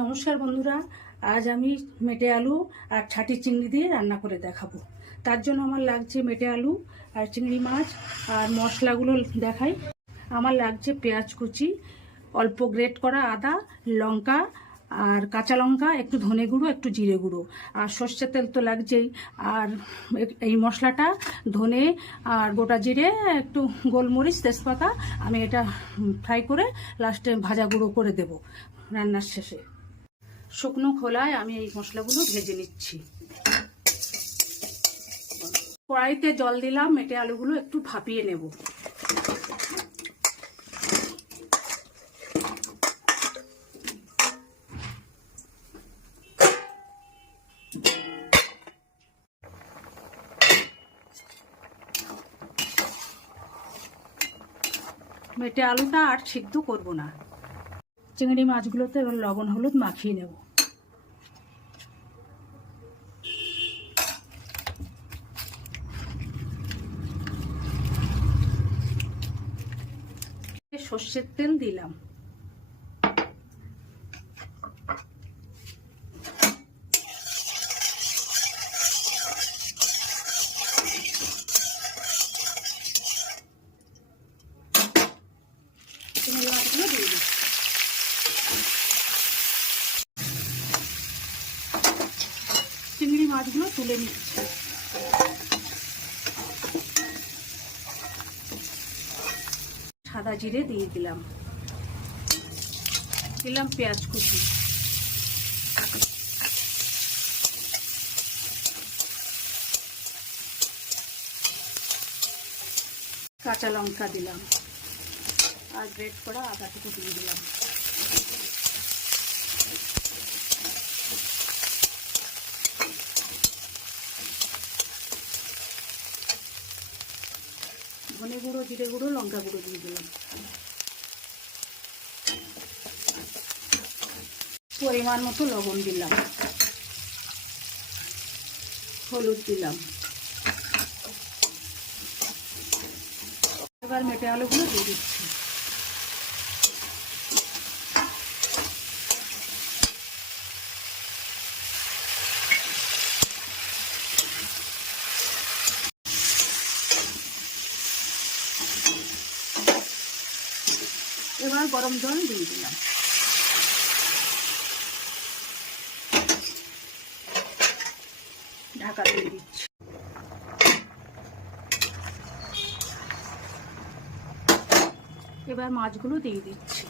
নমস্কার বন্ধুরা, আজ আমি মেটে আলু আর ছাটি চিংড়ি দিয়ে রান্না করে দেখাবো। তার জন্য আমার লাগছে মেটে আলু আর চিংড়ি মাছ। আর মশলাগুলো দেখাই। আমার লাগছে পেঁয়াজ কুচি, অল্প গ্রেট করা আদা, লঙ্কা আর কাঁচা লঙ্কা, একটু ধনে গুঁড়ো, একটু জিরে গুঁড়ো, আর সর্ষের তেল তো লাগছেই। আর এই মশলাটা ধনে আর গোটা জিরে, একটু গোলমরিচ, তেজপাতা, আমি এটা ফ্রাই করে লাস্টে ভাজা গুঁড়ো করে দেব রান্নার শেষে। শুকনো খোলায় আমি এই মশলাগুলো ভেজে নিচ্ছি। কড়াইতে জল দিলাম, মেটে আলুগুলো একটু ভাপিয়ে নেব। মেটে আলুটা আর সিদ্ধ করব না। চিংড়ি মাছগুলোতে এবার লবণ হলুদ মাখিয়ে নেব। সর্ষের তেল দিলাম। চিংড়ি মাছগুলো দিয়ে দিচ্ছি। চিংড়ি মাছগুলো তুলে নিচ্ছি। সাদা জিরে দিয়ে দিলাম, পেঁয়াজ কুচি, কাঁচা লঙ্কা দিলাম, আর গ্রেট করা আদাটুকু দিয়ে দিলাম। ধনে গুঁড়ো, জিরে গুঁড়ো, লঙ্কা গুঁড়ো দিয়ে দিলাম। পরিমাণ মতো লবণ দিলাম, হলুদ দিলাম। এবার মেটে আলুগুলো দিয়ে দিচ্ছি। এবার গরম জল দিয়ে দিলাম। ঢাকা দিয়ে দিচ্ছি। এবার মাছগুলো দিয়ে দিচ্ছি।